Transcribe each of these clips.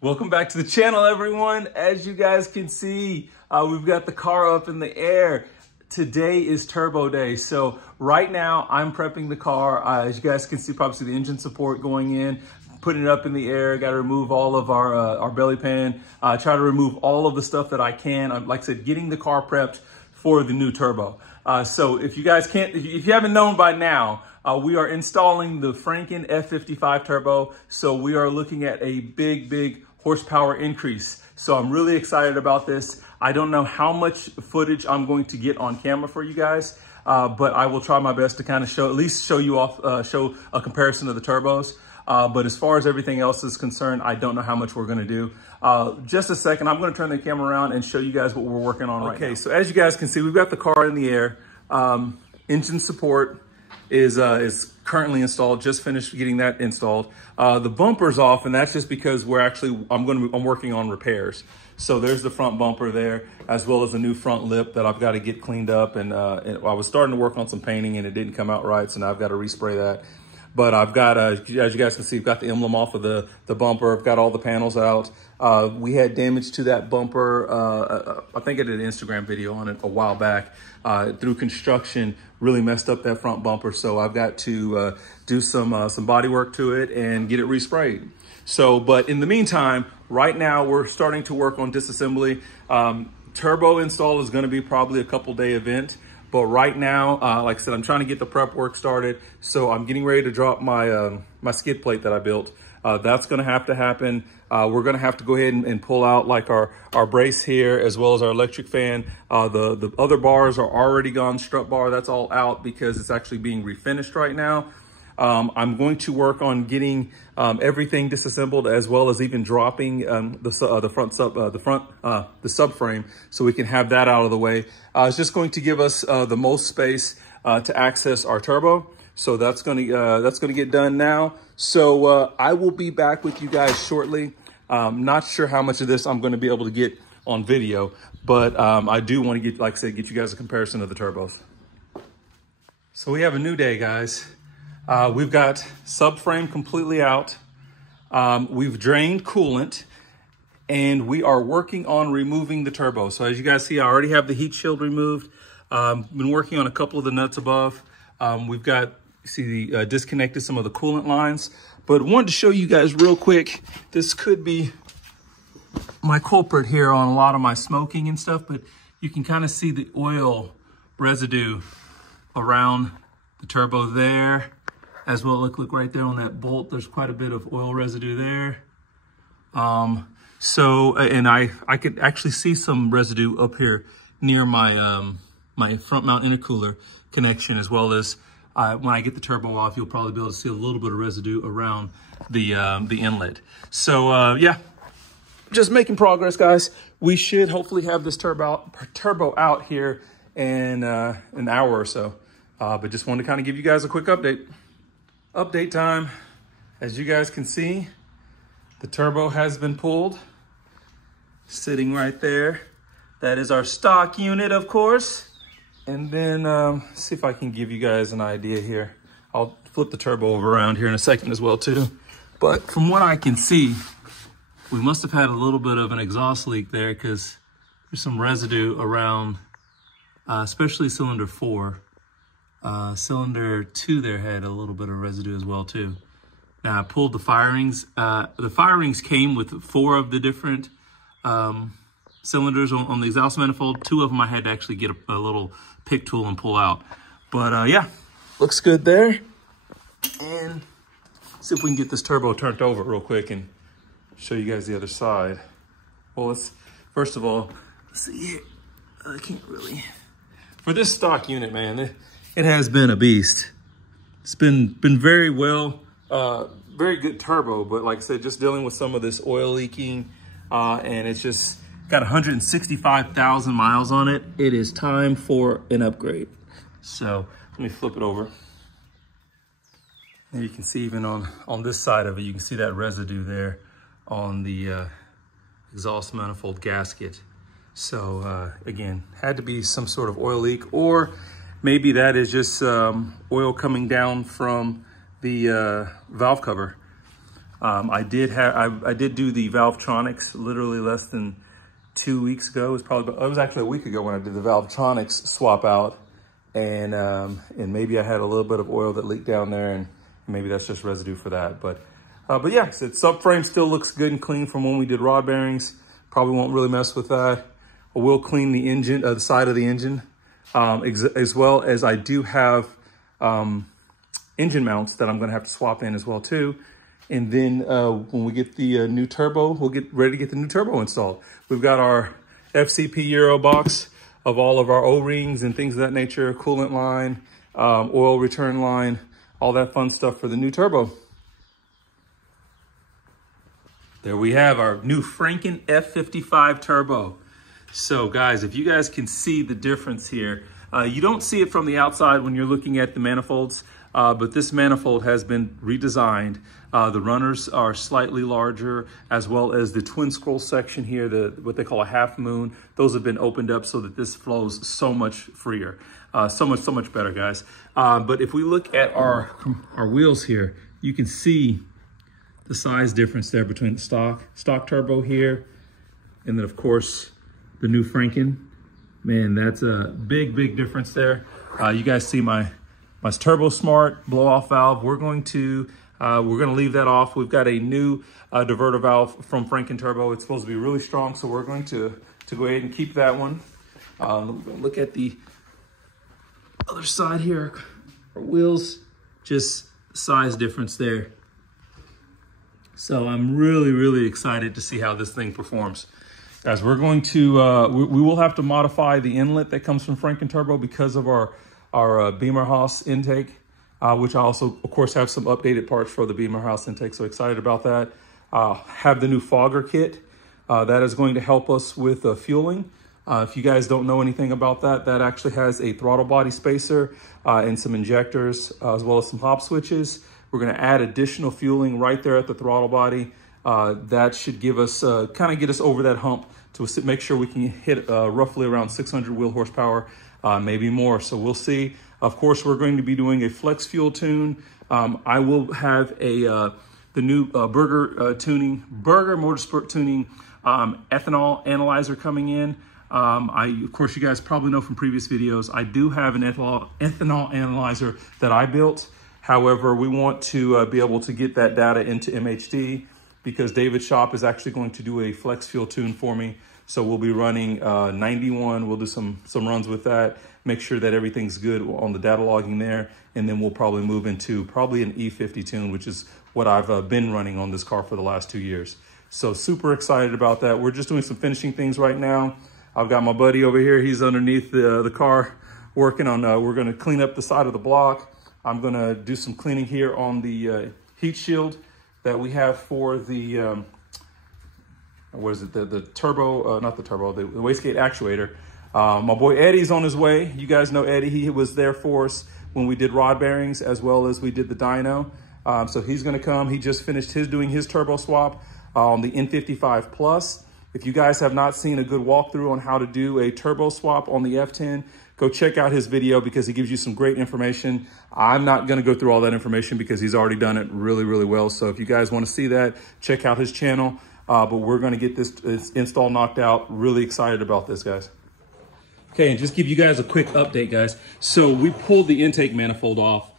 Welcome back to the channel, everyone. As you guys can see, we've got the car up in the air. Today is turbo day. So right now I'm prepping the car. As you guys can see, probably see the engine support going in, putting it up in the air. Got to remove all of our belly pan, try to remove all of the stuff that I can. Like I said, getting the car prepped for the new turbo. So if you guys if you haven't known by now, we are installing the Franken F55 Turbo. So we are looking at a big horsepower increase. So I'm really excited about this. I don't know how much footage I'm going to get on camera for you guys, but I will try my best to kind of show you off, show a comparison of the turbos. But as far as everything else is concerned, I don't know how much we're gonna do. Just a second, I'm gonna turn the camera around and show you guys what we're working on right now. Okay, so as you guys can see, we've got the car in the air. Engine support is currently installed, just finished getting that installed. The bumper's off, and that's just because I'm working on repairs. So there's the front bumper there, as well as a new front lip that I've got to get cleaned up. And I was starting to work on some painting and it didn't come out right, so now I've got to respray that. But I've got, as you guys can see, I've got the emblem off of the bumper. I've got all the panels out. We had damage to that bumper. I think I did an Instagram video on it a while back. Through construction, really messed up that front bumper. So I've got to do some body work to it and get it resprayed. So, but in the meantime, right now we're starting to work on disassembly. Turbo install is going to be probably a couple-day event. But right now, like I said, I'm trying to get the prep work started. So I'm getting ready to drop my my skid plate that I built. That's gonna have to happen. We're gonna have to go ahead and pull out like our brace here, as well as our electric fan. The other bars are already gone, strut bar, that's all out because it's actually being refinished right now. I'm going to work on getting everything disassembled, as well as even dropping the subframe, so we can have that out of the way. It's just going to give us the most space to access our turbo. So that's going to get done now. So I will be back with you guys shortly. Not sure how much of this I'm going to be able to get on video, but I do want to like I said, get you guys a comparison of the turbos. So we have a new day, guys. We've got subframe completely out. We've drained coolant, and we are working on removing the turbo. So as you guys see, I already have the heat shield removed. Been working on a couple of the nuts above. We've got, disconnected some of the coolant lines, but wanted to show you guys real quick. This could be my culprit here on a lot of my smoking and stuff, but you can kind of see the oil residue around the turbo there. As well, look right there on that bolt, there's quite a bit of oil residue there. And I could actually see some residue up here near my my front mount intercooler connection, as well as when I get the turbo off, you'll probably be able to see a little bit of residue around the inlet. So yeah, just making progress, guys. We should hopefully have this turbo out here in an hour or so. But just wanted to kind of give you guys a quick update. Update time. As you guys can see, the turbo has been pulled, sitting right there. That is our stock unit, of course. And then see if I can give you guys an idea here. I'll flip the turbo over around here in a second as well too. But from what I can see, we must have had a little bit of an exhaust leak there, because there's some residue around, especially cylinder 4. Cylinder 2 there had a little bit of residue as well too. Now I pulled the firings. The firings came with 4 of the different cylinders on the exhaust manifold. 2 of them I had to actually get a little pick tool and pull out. But yeah, looks good there. And see if we can get this turbo turned over real quick and show you guys the other side. Well, first of all, let's see here. I can't really. For this stock unit, man, it has been a beast. It's been very well, very good turbo, but like I said, just dealing with some of this oil leaking, and it's just got 165,000 miles on it. It is time for an upgrade. So let me flip it over. And you can see even on this side of it, you can see that residue there on the exhaust manifold gasket. So again, had to be some sort of oil leak, or maybe that is just oil coming down from the valve cover. I did do the Valvetronics literally less than 2 weeks ago. It was actually a week ago when I did the Valvetronics swap out, and maybe I had a little bit of oil that leaked down there, and maybe that's just residue for that. But yeah, so the subframe still looks good and clean from when we did rod bearings. Probably won't really mess with that. I will clean the engine, the side of the engine, as well as I do have engine mounts that I'm gonna have to swap in as well too. And then when we get the new turbo, we'll get ready to get the new turbo installed. We've got our FCP Euro box of all of our O-rings and things of that nature, coolant line, oil return line, all that fun stuff for the new turbo. There we have our new Franken F55 Turbo. So guys, if you guys can see the difference here, you don't see it from the outside when you're looking at the manifolds, but this manifold has been redesigned. The runners are slightly larger, as well as the twin scroll section here, what they call a half moon. Those have been opened up so that this flows so much freer, so much better, guys. But if we look at our wheels here, you can see the size difference there between the stock turbo here, and then of course the new Franken. Man, that's a big difference there. You guys see my Turbo Smart blow off valve. We're going to leave that off. We've got a new diverter valve from FrankenTurbo. It's supposed to be really strong, so we're going to go ahead and keep that one. Look at the other side here. Our wheels, just size difference there. So I'm really excited to see how this thing performs. Guys, we're going to, we will have to modify the inlet that comes from FrankenTurbo because of our Beamer Haas intake, which I also, of course, have some updated parts for the Beamer Haas intake. So excited about that. Have the new fogger kit. That is going to help us with fueling. If you guys don't know anything about that, that actually has a throttle body spacer and some injectors, as well as some hop switches. We're going to add additional fueling right there at the throttle body. That should give us, kind of get us over that hump to make sure we can hit roughly around 600 wheel horsepower, maybe more. So we'll see. Of course, we're going to be doing a flex fuel tune. I will have the new Burger Motorsport tuning ethanol analyzer coming in. Of course, you guys probably know from previous videos, I do have an ethanol analyzer that I built. However, we want to be able to get that data into MHD because David's shop is actually going to do a flex fuel tune for me. So we'll be running 91. We'll do some runs with that, make sure that everything's good on the data logging there. And then we'll probably move into probably an E50 tune, which is what I've been running on this car for the last 2 years. So super excited about that. We're just doing some finishing things right now. I've got my buddy over here. He's underneath the car working on, we're gonna clean up the side of the block. I'm gonna do some cleaning here on the heat shield that we have for the, what is it, the turbo, not the turbo, the wastegate actuator. My boy Eddie's on his way. You guys know Eddie, he was there for us when we did rod bearings as well as we did the dyno. So he's gonna come. He just finished doing his turbo swap on the N55 Plus. If you guys have not seen a good walkthrough on how to do a turbo swap on the F10, go check out his video because he gives you some great information. I'm not gonna go through all that information because he's already done it really well. So if you guys wanna see that, check out his channel. But we're gonna get this install knocked out. Really excited about this, guys. Okay, and just give you guys a quick update, guys. So we pulled the intake manifold off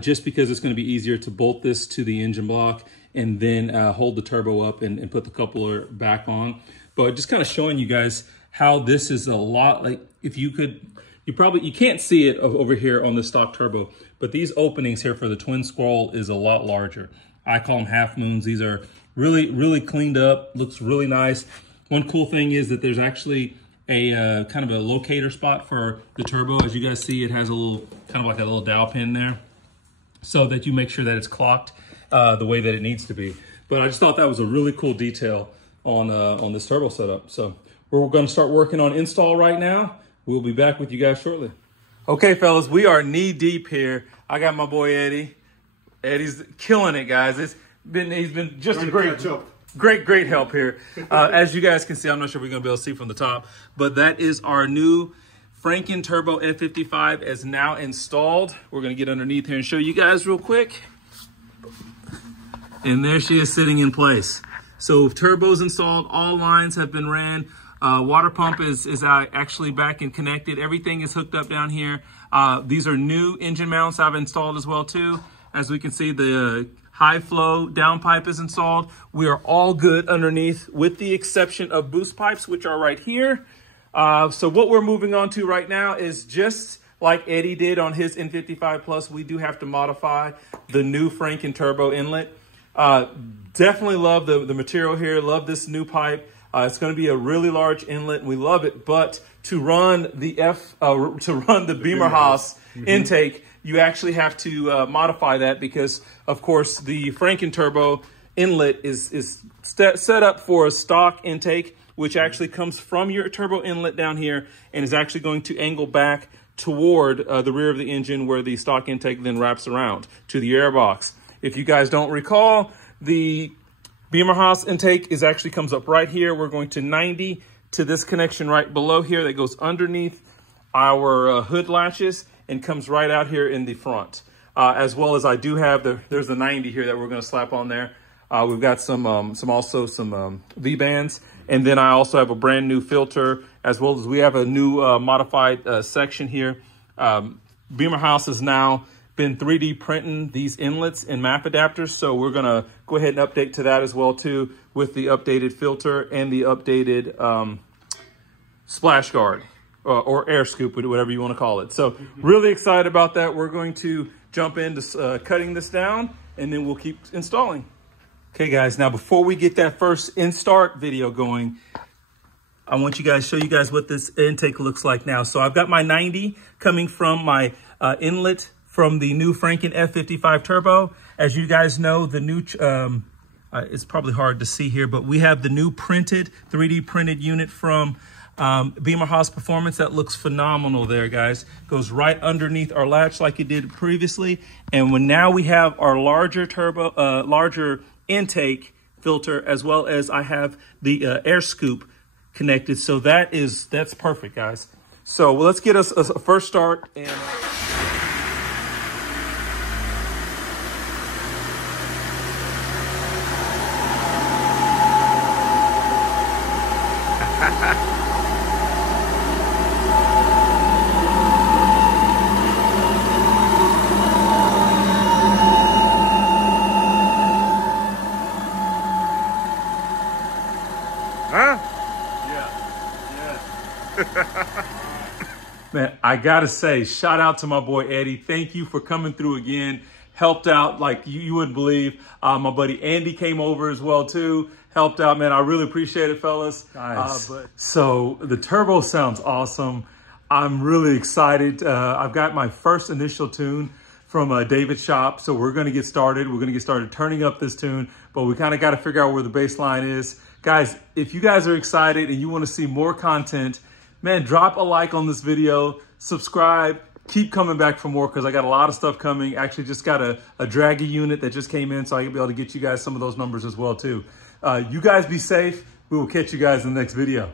just because it's gonna be easier to bolt this to the engine block and then hold the turbo up and put the coupler back on. But just kind of showing you guys how this is a lot like, if you could, you can't see it over here on the stock turbo, but these openings here for the twin scroll is a lot larger. I call them half moons. These are really cleaned up, looks really nice. One cool thing is that there's actually a kind of a locator spot for the turbo. As you guys see, it has a little, kind of like a little dowel pin there, so that you make sure that it's clocked the way that it needs to be. But I just thought that was a really cool detail on this turbo setup. So we're gonna start working on install right now. We'll be back with you guys shortly. Okay, fellas, we are knee deep here. I got my boy Eddie. Eddie's killing it, guys. He's been just a great help here. As you guys can see, I'm not sure we're gonna be able to see from the top, but that is our new FrankenTurbo F55 is now installed. We're gonna get underneath here and show you guys real quick. And there she is sitting in place. So turbo's installed, all lines have been ran. Water pump is actually back and connected. Everything is hooked up down here. These are new engine mounts I've installed as well too. As we can see, the high flow downpipe is installed. We are all good underneath with the exception of boost pipes, which are right here. So what we're moving on to right now is just like Eddie did on his N55 Plus, we do have to modify the new FrankenTurbo inlet. Definitely love the material here. Love this new pipe. It's going to be a really large inlet, and we love it. But to run the Beamer Haas intake, you actually have to modify that because, of course, the FrankenTurbo inlet is set up for a stock intake, which actually comes from your turbo inlet down here and is actually going to angle back toward the rear of the engine where the stock intake then wraps around to the air box. If you guys don't recall, the Beamer Haas intake actually comes up right here. We're going to 90 to this connection right below here that goes underneath our hood latches and comes right out here in the front. As well as I do have there's a 90 here that we're going to slap on there. We've got some V-bands, and then I also have a brand new filter, as well as we have a new modified section here. Beamer Haas has now been 3D printing these inlets and map adapters, so we're gonna go ahead and update to that as well too, with the updated filter and the updated splash guard or air scoop, whatever you want to call it. So really excited about that. We're going to jump into cutting this down, and then we'll keep installing. Okay guys, now before we get that first instart video going, I want to show you guys what this intake looks like now. So I've got my 90 coming from my inlet from the new Franken F55 Turbo. As you guys know, the new, it's probably hard to see here, but we have the new 3D printed unit from Beamer Haas Performance. That looks phenomenal there, guys. Goes right underneath our latch like it did previously. And now we have our larger turbo, larger intake filter, as well as I have the air scoop connected. So that's perfect, guys. So let's get us a first start. And man, I gotta say, shout out to my boy Eddie. Thank you for coming through again. Helped out like you wouldn't believe. My buddy Andy came over as well too. Helped out, man. I really appreciate it, fellas. Nice. So the turbo sounds awesome. I'm really excited. I've got my first initial tune from David's shop. So we're gonna get started. We're gonna get started turning up this tune, but we kind of got to figure out where the bass line is. Guys, if you guys are excited and you want to see more content, man, drop a like on this video, subscribe, keep coming back for more because I got a lot of stuff coming. Actually just got a draggy unit that just came in, so I can be able to get you guys some of those numbers as well too. You guys be safe. We will catch you guys in the next video.